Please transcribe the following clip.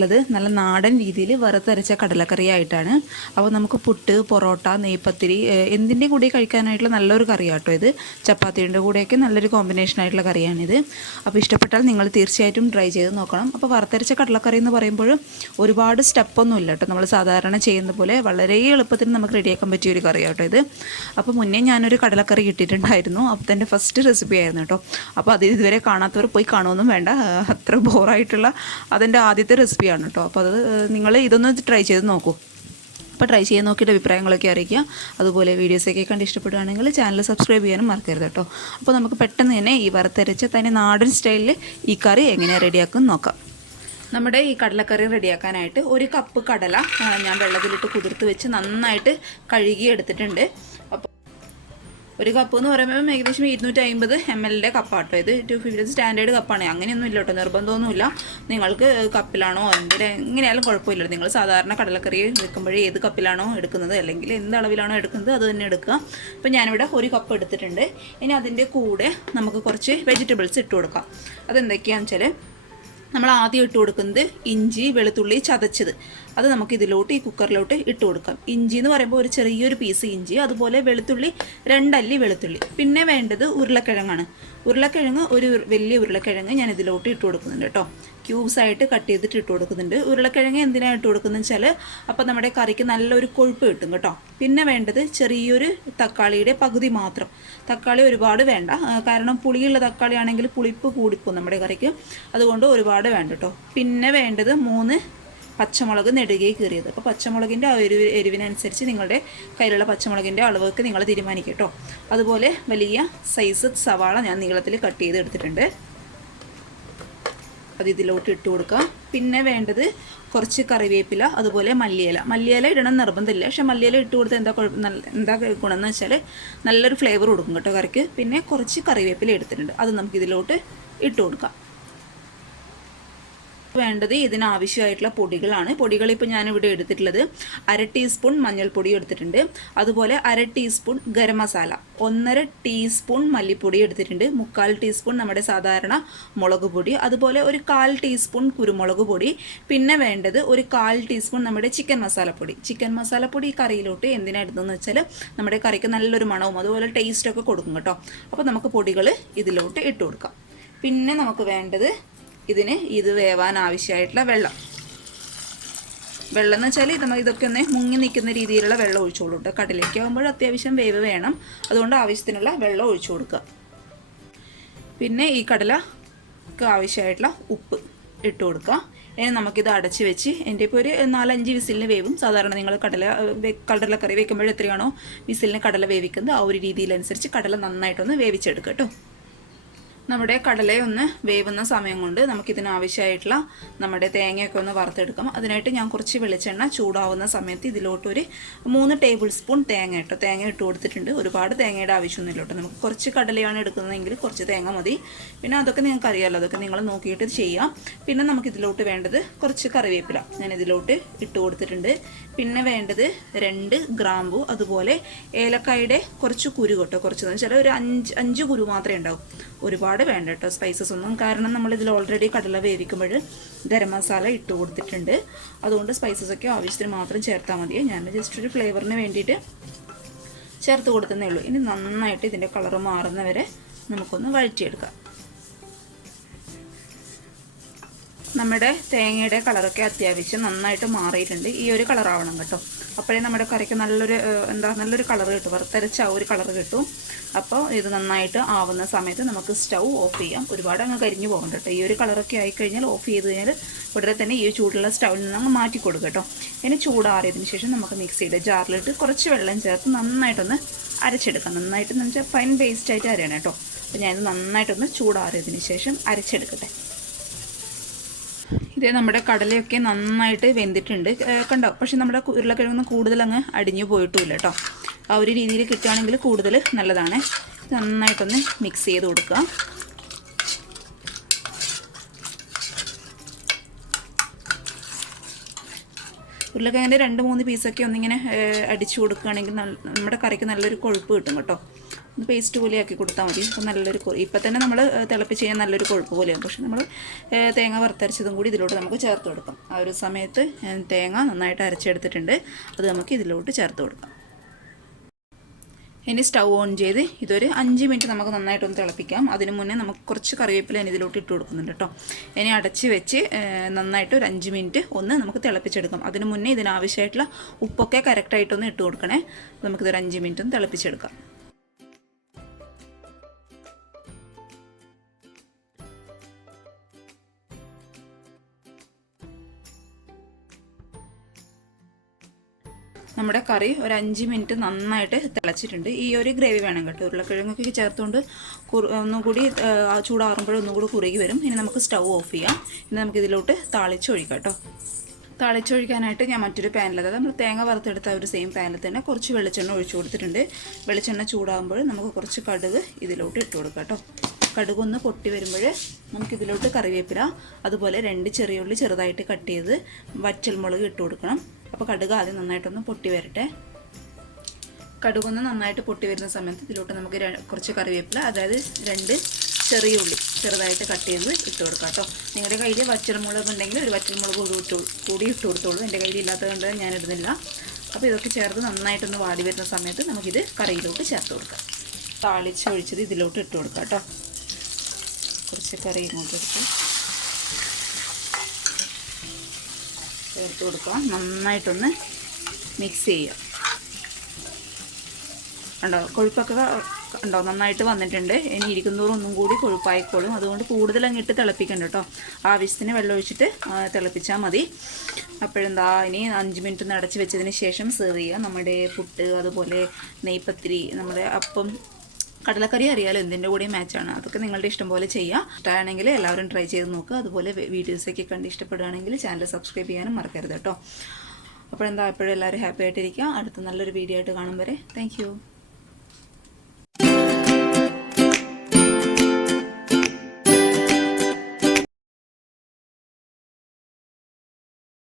എടുത്തിട്ടുള്ളത് നല്ല നാടൻ രീതിയിൽ വറുത്തരച്ച കടലക്കറിയായിട്ടാണ്. അപ്പോൾ നമുക്ക് പുട്ട്, പൊറോട്ട, നെയ്പത്തിരി എന്തിൻ്റെ കൂടെ കഴിക്കാനായിട്ടുള്ള നല്ലൊരു കറിയാട്ടോ ഇത്. ചപ്പാത്തിയുടെ കൂടെയൊക്കെ നല്ലൊരു കോമ്പിനേഷൻ ആയിട്ടുള്ള കറിയാണിത്. അപ്പോൾ ഇഷ്ടപ്പെട്ടാൽ നിങ്ങൾ തീർച്ചയായിട്ടും ട്രൈ ചെയ്ത് നോക്കണം. അപ്പോൾ വറുത്തരച്ച കടലക്കറി എന്ന് പറയുമ്പോൾ ഒരുപാട് സ്റ്റെപ്പൊന്നും ഇല്ല കേട്ടോ. നമ്മൾ സാധാരണ ചെയ്യുന്ന പോലെ വളരെ എളുപ്പത്തിൽ നമുക്ക് റെഡിയാക്കാൻ പറ്റിയ ഒരു കറിയാട്ടോ ഇത്. അപ്പോൾ മുന്നേ ഞാനൊരു കടലക്കറി കിട്ടിയിട്ടുണ്ടായിരുന്നു. അപ്പോൾ എൻ്റെ ഫസ്റ്റ് റെസിപ്പി ആയിരുന്നു കേട്ടോ. അപ്പോൾ അത് ഇതുവരെ കാണാത്തവർ പോയി കാണുമൊന്നും വേണ്ട, അത്ര ബോറായിട്ടുള്ള അതെൻ്റെ ആദ്യത്തെ റെസിപ്പിയാണ് കേട്ടോ. അപ്പോൾ അത് നിങ്ങൾ ഇതൊന്ന് ട്രൈ ചെയ്ത് നോക്കൂ. അപ്പോൾ ട്രൈ ചെയ്ത് നോക്കിയിട്ട് അഭിപ്രായങ്ങളൊക്കെ അറിയിക്കുക. അതുപോലെ വീഡിയോസൊക്കെ കണ്ട് ഇഷ്ടപ്പെടുകയാണെങ്കിൽ ചാനൽ സബ്സ്ക്രൈബ് ചെയ്യാനും മറക്കരുത് കേട്ടോ. അപ്പോൾ നമുക്ക് പെട്ടെന്ന് തന്നെ ഈ വറുത്തരച്ച തന്നെ നാടൻ സ്റ്റൈലിൽ ഈ കറി എങ്ങനെയാണ് റെഡിയാക്കും നോക്കാം. നമ്മുടെ ഈ കടലക്കറി റെഡിയാക്കാനായിട്ട് 1 കപ്പ് കടല ഞാൻ വെള്ളത്തിലിട്ട് കുതിർത്ത് വെച്ച് നന്നായിട്ട് കഴുകി എടുത്തിട്ടുണ്ട്. അപ്പോൾ 1 കപ്പ് എന്ന് പറയുമ്പോൾ ഏകദേശം 250 ml കപ്പാട്ടോ ഇത്. 250 സ്റ്റാൻഡേർഡ് കപ്പാണ്. അങ്ങനെയൊന്നും ഇല്ല കേട്ടോ, നിർബന്ധമൊന്നുമില്ല. നിങ്ങൾക്ക് കപ്പിലാണോ എങ്ങനെയായാലും കുഴപ്പമില്ല. നിങ്ങൾ സാധാരണ കടലക്കറി വെക്കുമ്പോഴേ ഏത് കപ്പിലാണോ എടുക്കുന്നത് അല്ലെങ്കിൽ എന്ത് അളവിലാണോ എടുക്കുന്നത് അത് തന്നെ എടുക്കുക. അപ്പോൾ ഞാനിവിടെ 1 കപ്പ് എടുത്തിട്ടുണ്ട്. ഇനി അതിൻ്റെ കൂടെ നമുക്ക് കുറച്ച് വെജിറ്റബിൾസ് ഇട്ട് കൊടുക്കാം. അതെന്തൊക്കെയാണെന്ന് വെച്ചാൽ നമ്മൾ ആദ്യം ഇട്ട് കൊടുക്കുന്നത് ഇഞ്ചി, വെളുത്തുള്ളി ചതച്ചത്. അത് നമുക്ക് ഇതിലോട്ട് ഈ കുക്കറിലോട്ട് ഇട്ട് കൊടുക്കാം. ഇഞ്ചി എന്ന് പറയുമ്പോൾ ഒരു ചെറിയൊരു പീസ് ഇഞ്ചി, അതുപോലെ വെളുത്തുള്ളി 2 അല്ലി വെളുത്തുള്ളി. പിന്നെ വേണ്ടത് ഉരുളക്കിഴങ്ങാണ്. ഉരുളക്കിഴങ്ങ് ഒരു വലിയ ഉരുളക്കിഴങ്ങ് ഞാൻ ഇതിലോട്ട് ഇട്ട് കൊടുക്കുന്നുണ്ട് കേട്ടോ. ക്യൂബ്സ് ആയിട്ട് കട്ട് ചെയ്തിട്ട് ഇട്ട് കൊടുക്കുന്നുണ്ട്. ഉരുളക്കിഴങ്ങ് എന്തിനാണ് ഇട്ട് കൊടുക്കുന്നതെന്ന് വെച്ചാൽ അപ്പോൾ നമ്മുടെ കറിക്ക് നല്ലൊരു കൊഴുപ്പ് കിട്ടും കേട്ടോ. പിന്നെ വേണ്ടത് ചെറിയൊരു തക്കാളിയുടെ പകുതി മാത്രം. തക്കാളി ഒരുപാട് വേണ്ട, കാരണം പുളിയുള്ള തക്കാളി ആണെങ്കിൽ പുളിപ്പ് കൂടിപ്പോകും നമ്മുടെ കറിക്ക്. അതുകൊണ്ട് ഒരുപാട് വേണ്ട കേട്ടോ. പിന്നെ വേണ്ടത് 3 പച്ചമുളക് നെടുകെ കീറിയത്. അപ്പോൾ പച്ചമുളകിൻ്റെ ആ ഒരു എരിവിനനുസരിച്ച് നിങ്ങളുടെ കയ്യിലുള്ള പച്ചമുളകിൻ്റെ അളവൊക്കെ നിങ്ങൾ തീരുമാനിക്കുക കേട്ടോ. അതുപോലെ വലിയ സൈസ് സവാള ഞാൻ നീളത്തിൽ കട്ട് ചെയ്ത് എടുത്തിട്ടുണ്ട്. അത് ഇതിലോട്ട് ഇട്ട് കൊടുക്കാം. പിന്നെ വേണ്ടത് കുറച്ച് കറിവേപ്പില, അതുപോലെ മല്ലിയില ഇടണം നിർബന്ധമില്ല. പക്ഷേ മല്ലിയില ഇട്ട് കൊടുത്താൽ എന്താ ഗുണമെന്ന് വെച്ചാൽ നല്ലൊരു ഫ്ലേവർ കൊടുക്കും കേട്ടോ കറിക്ക്. പിന്നെ കുറച്ച് കറിവേപ്പില എടുത്തിട്ടുണ്ട്, അത് നമുക്കിതിലോട്ട് ഇട്ട് കൊടുക്കാം. വേണ്ടത് ഇതിനാവശ്യമായിട്ടുള്ള പൊടികളാണ്. പൊടികളിപ്പോൾ ഞാനിവിടെ എടുത്തിട്ടുള്ളത് 1/2 ടീസ്പൂൺ മഞ്ഞൾപ്പൊടി എടുത്തിട്ടുണ്ട്. അതുപോലെ 1/2 ടീസ്പൂൺ ഗരം മസാല, 1.5 ടീസ്പൂൺ മല്ലിപ്പൊടി എടുത്തിട്ടുണ്ട്, 3/4 ടീസ്പൂൺ നമ്മുടെ സാധാരണ മുളക് പൊടി, അതുപോലെ ഒരു 1/4 ടീസ്പൂൺ കുരുമുളക് പൊടി. പിന്നെ വേണ്ടത് ഒരു 1/4 ടീസ്പൂൺ നമ്മുടെ ചിക്കൻ മസാലപ്പൊടി. ചിക്കൻ മസാലപ്പൊടി ഈ കറിയിലോട്ട് എന്തിനാണ് ഇടുന്നതെന്ന് വെച്ചാൽ നമ്മുടെ കറിക്ക് നല്ലൊരു മണവും അതുപോലെ ടേസ്റ്റൊക്കെ കൊടുക്കും കേട്ടോ. അപ്പോൾ നമുക്ക് പൊടികൾ ഇതിലോട്ട് ഇട്ട് കൊടുക്കാം. പിന്നെ നമുക്ക് വേണ്ടത് ഇത് വേവാൻ ആവശ്യമായിട്ടുള്ള വെള്ളം എന്ന് വെച്ചാൽ ഇതൊക്കെ ഒന്ന് മുങ്ങി നിൽക്കുന്ന രീതിയിലുള്ള വെള്ളം ഒഴിച്ചു കൊടുക്കുക. കടലേക്ക് ആകുമ്പോൾ അത്യാവശ്യം വേവ് വേണം, അതുകൊണ്ട് ആവശ്യത്തിനുള്ള വെള്ളം ഒഴിച്ചു കൊടുക്കുക. പിന്നെ ഈ കടലക്ക് ആവശ്യമായിട്ടുള്ള ഉപ്പ് ഇട്ട് കൊടുക്കുക. ഇനി നമുക്കിത് അടച്ച് വെച്ച് എൻ്റെ ഇപ്പോൾ ഒരു 4-5 വിസിലിന് വേവും. സാധാരണ നിങ്ങൾ കടലക്കറി വെക്കുമ്പോൾ എത്രയാണോ വിസിലിന് കടല വേവിക്കുന്നത് ആ ഒരു രീതിയിലനുസരിച്ച് കടല നന്നായിട്ടൊന്ന് വേവിച്ചെടുക്കുക കേട്ടോ. നമ്മുടെ കടലയൊന്ന് വേവുന്ന സമയം കൊണ്ട് നമുക്കിതിനാവശ്യമായിട്ടുള്ള നമ്മുടെ തേങ്ങയൊക്കെ ഒന്ന് വറുത്തെടുക്കാം. അതിനായിട്ട് ഞാൻ കുറച്ച് വെളിച്ചെണ്ണ ചൂടാവുന്ന സമയത്ത് ഇതിലോട്ടൊരു 3 ടേബിൾ സ്പൂൺ തേങ്ങ ഇട്ട് കൊടുത്തിട്ടുണ്ട്. ഒരുപാട് തേങ്ങയുടെ ആവശ്യമൊന്നുമില്ല കേട്ടോ. നമുക്ക് കുറച്ച് കടലയാണ് എടുക്കുന്നതെങ്കിൽ കുറച്ച് തേങ്ങ മതി. പിന്നെ അതൊക്കെ നിങ്ങൾക്ക് അറിയാമല്ലോ, അതൊക്കെ നിങ്ങൾ നോക്കിയിട്ട് ചെയ്യാം. പിന്നെ നമുക്കിതിലോട്ട് വേണ്ടത് കുറച്ച് കറിവേപ്പില ഞാൻ ഇതിലോട്ട് ഇട്ട് കൊടുത്തിട്ടുണ്ട്. പിന്നെ വേണ്ടത് 2 ഗ്രാമ്പു, അതുപോലെ ഏലക്കായുടെ കുറച്ച് കുരു കേട്ടോ. കുറച്ചെന്ന് വെച്ചാൽ ഒരു 5 കുരു മാത്രമേ ഉണ്ടാവും, ഒരുപാട് വേണ്ട കേട്ടോ സ്പൈസസ് ഒന്നും. കാരണം നമ്മളിതിൽ ഓൾറെഡി കടല വേവിക്കുമ്പോൾ ഗരം മസാല ഇട്ട് കൊടുത്തിട്ടുണ്ട്. അതുകൊണ്ട് സ്പൈസസ് ഒക്കെ ആവശ്യത്തിന് മാത്രം ചേർത്താൽ മതി. ഞാൻ ജസ്റ്റ് ഒരു ഫ്ലേവറിന് വേണ്ടിയിട്ട് ചേർത്ത് കൊടുത്തതേ ഉള്ളൂ. ഇനി നന്നായിട്ട് ഇതിൻ്റെ കളർ മാറുന്നവരെ നമുക്കൊന്ന് വഴറ്റിയെടുക്കാം. നമ്മുടെ തേങ്ങയുടെ കളറൊക്കെ അത്യാവശ്യം നന്നായിട്ട് മാറിയിട്ടുണ്ട്. ഈ ഒരു കളറാവണം കേട്ടോ. അപ്പോഴേ നമ്മുടെ കറിക്ക് നല്ലൊരു കളർ കിട്ടും, വറുത്തരച്ച ആ ഒരു കളർ കിട്ടും. അപ്പോൾ ഇത് നന്നായിട്ട് ആവുന്ന സമയത്ത് നമുക്ക് സ്റ്റൗ ഓഫ് ചെയ്യാം. ഒരുപാട് അങ്ങ് കരിഞ്ഞു പോകണ്ട കേട്ടോ. ഈ ഒരു കളറൊക്കെ ആയിക്കഴിഞ്ഞാൽ ഓഫ് ചെയ്ത് കഴിഞ്ഞാൽ ഉടനെ തന്നെ ഈ ചൂടുള്ള സ്റ്റൗവിൽ നിന്ന് അങ്ങ് മാറ്റി കൊടുക്കുക കേട്ടോ. ഇനി ചൂടാറിയതിന് ശേഷം നമുക്ക് മിക്സിയുടെ ജാറിലിട്ട് കുറച്ച് വെള്ളം ചേർത്ത് നന്നായിട്ടൊന്ന് അരച്ചെടുക്കാം. നന്നായിട്ടെന്ന് വെച്ചാൽ ഫൈൻ പേസ്റ്റായിട്ട് അരയണം കേട്ടോ. അപ്പോൾ ഞാനിത് നന്നായിട്ടൊന്ന് ചൂടാറിയതിന് ശേഷം അരച്ചെടുക്കട്ടെ. ഇതേ നമ്മുടെ കടലയൊക്കെ നന്നായിട്ട് വെന്തിട്ടുണ്ട് കണ്ടോ. പക്ഷെ നമ്മുടെ ഉരുളക്കിഴങ്ങ് കൂടുതൽ അങ്ങ് അടിഞ്ഞു പോയിട്ടുമില്ല കേട്ടോ. ആ ഒരു രീതിയിൽ കിട്ടുകയാണെങ്കിൽ കൂടുതൽ നല്ലതാണ്. നന്നായിട്ടൊന്ന് മിക്സ് ചെയ്ത് കൊടുക്കുക. ഉരുളക്കിഴങ്ങിൻ്റെ 2-3 പീസൊക്കെ ഒന്നിങ്ങനെ അടിച്ചു കൊടുക്കുകയാണെങ്കിൽ നമ്മുടെ കറിക്ക് നല്ലൊരു കൊഴുപ്പ് കിട്ടും കേട്ടോ. ഒന്ന് പേസ്റ്റ് പോലെ ആക്കി കൊടുത്താൽ മതി. അപ്പോൾ നല്ലൊരു ഇപ്പം തന്നെ നമ്മൾ തിളപ്പിച്ച് കഴിഞ്ഞാൽ നല്ലൊരു കൊഴുപ്പ് പോലെയാണ്. പക്ഷേ നമ്മൾ തേങ്ങ വറുത്തരച്ചതും കൂടി ഇതിലോട്ട് നമുക്ക് ചേർത്ത് കൊടുക്കാം. ആ ഒരു സമയത്ത് തേങ്ങ നന്നായിട്ട് അരച്ചെടുത്തിട്ടുണ്ട്, അത് നമുക്ക് ഇതിലോട്ട് ചേർത്ത് കൊടുക്കാം. ഇനി സ്റ്റൗ ഓൺ ചെയ്ത് ഇതൊരു 5 മിനിറ്റ് നമുക്ക് നന്നായിട്ടൊന്ന് തിളപ്പിക്കാം. അതിന് മുന്നേ നമുക്ക് കുറച്ച് കറിവേപ്പില ഞാൻ ഇതിലോട്ട് ഇട്ട് കൊടുക്കുന്നുണ്ട് കേട്ടോ. ഇനി അടച്ച് വെച്ച് നന്നായിട്ട് ഒരു 5 മിനിറ്റ് ഒന്ന് നമുക്ക് തിളപ്പിച്ചെടുക്കാം. അതിന് മുന്നേ ഇതിനാവശ്യമായിട്ടുള്ള ഉപ്പൊക്കെ കറക്റ്റായിട്ടൊന്ന് ഇട്ട് കൊടുക്കണേ. നമുക്കിതൊരു 5 മിനിറ്റ് ഒന്ന് തിളപ്പിച്ചെടുക്കാം. നമ്മുടെ കറി ഒരു 5 മിനിറ്റ് നന്നായിട്ട് തിളച്ചിട്ടുണ്ട്. ഈ ഒരു ഗ്രേവി വേണം കേട്ടോ. ഉരുളക്കിഴങ്ങൊക്കെ ചേർത്തുകൊണ്ട് ഒന്നുകൂടി ചൂടാറുമ്പോഴൊന്നുകൂടി കുറുകി വരും. ഇനി നമുക്ക് സ്റ്റൗ ഓഫ് ചെയ്യാം. ഇനി നമുക്കിതിലോട്ട് താളിച്ചൊഴിക്കാം കേട്ടോ. താളിച്ചൊഴിക്കാനായിട്ട് ഞാൻ മറ്റൊരു പാനിൽ, അതായത് നമ്മൾ തേങ്ങ വറുത്തെടുത്ത ഒരു സെയിം പാനിൽ തന്നെ കുറച്ച് വെളിച്ചെണ്ണ ഒഴിച്ചു കൊടുത്തിട്ടുണ്ട്. വെളിച്ചെണ്ണ ചൂടാകുമ്പോൾ നമുക്ക് കുറച്ച് കടുക് ഇതിലോട്ട് ഇട്ട് കൊടുക്കാം കേട്ടോ. കടുകൊന്ന് പൊട്ടി വരുമ്പോൾ നമുക്കിതിലോട്ട് കറിവേപ്പില, അതുപോലെ 2 ചെറിയ ഉള്ളി ചെറുതായിട്ട് കട്ട് ചെയ്ത് വറ്റൽമുളക് ഇട്ട് കൊടുക്കണം. അപ്പോൾ കടുക് ആദ്യം നന്നായിട്ടൊന്ന് പൊട്ടി വരട്ടെ. കടുകൊന്ന് നന്നായിട്ട് പൊട്ടി വരുന്ന സമയത്ത് ഇതിലോട്ട് നമുക്ക് കുറച്ച് കറിവേപ്പില, അതായത് 2 ചെറിയ ഉള്ളി ചെറുതായിട്ട് കട്ട് ചെയ്ത് ഇട്ട് കൊടുക്കാം കേട്ടോ. നിങ്ങളുടെ കയ്യിൽ വറ്റൽമുളക് ഉണ്ടെങ്കിൽ ഒരു വറ്റൽമുളക് കൂടി ഇട്ട് കൊടുത്തോളൂ. എൻ്റെ കയ്യിൽ ഇല്ലാത്തതുകൊണ്ട് ഞാൻ ഇടുന്നില്ല. അപ്പോൾ ഇതൊക്കെ ചേർത്ത് നന്നായിട്ടൊന്ന് വാടി വരുന്ന സമയത്ത് നമുക്കിത് കറിയിലോട്ട് ചേർത്ത് കൊടുക്കാം. താളിച്ച് ഒഴിച്ചത് ഇതിലോട്ട് ഇട്ട് കൊടുക്കാം കേട്ടോ. കുറച്ച് കറി ഇങ്ങോട്ട് എടുത്ത് ചേർത്ത് കൊടുക്കാം. നന്നായിട്ടൊന്ന് മിക്സ് ചെയ്യുക. ഉണ്ടോ കൊഴുപ്പൊക്കെ ഉണ്ടോ നന്നായിട്ട് വന്നിട്ടുണ്ട്. ഇനി ഇരിക്കുന്നതോറും ഒന്നും കൂടി കൊഴുപ്പായിക്കോളും. അതുകൊണ്ട് കൂടുതൽ അങ്ങിട്ട് തിളപ്പിക്കണ്ട കേട്ടോ. ആവശ്യത്തിന് വെള്ളം ഒഴിച്ചിട്ട് തിളപ്പിച്ചാൽ മതി. അപ്പോഴെന്താ ഇനി 5 മിനിറ്റ് ഒന്ന് അടച്ച് വെച്ചതിന് ശേഷം സെർവ് ചെയ്യുക. നമ്മുടെ പുട്ട്, അതുപോലെ നെയ്പത്തിരി, നമ്മുടെ അപ്പം, കടലക്കറി അറിയാലോ എന്തിൻ്റെ കൂടെയും മാച്ചാണ്. അതൊക്കെ നിങ്ങളുടെ ഇഷ്ടം പോലെ ചെയ്യുക. ഇഷ്ടമാണെങ്കിൽ എല്ലാവരും ട്രൈ ചെയ്ത് നോക്കുക. അതുപോലെ വീഡിയോസൊക്കെ കണ്ട് ഇഷ്ടപ്പെടുകയാണെങ്കിൽ ചാനൽ സബ്സ്ക്രൈബ് ചെയ്യാനും മറക്കരുത് കേട്ടോ. അപ്പോഴെന്താ എപ്പോഴും എല്ലാവരും ഹാപ്പി ആയിട്ടിരിക്കുക. അടുത്ത നല്ലൊരു വീഡിയോ ആയിട്ട് കാണും വരെ താങ്ക് യു.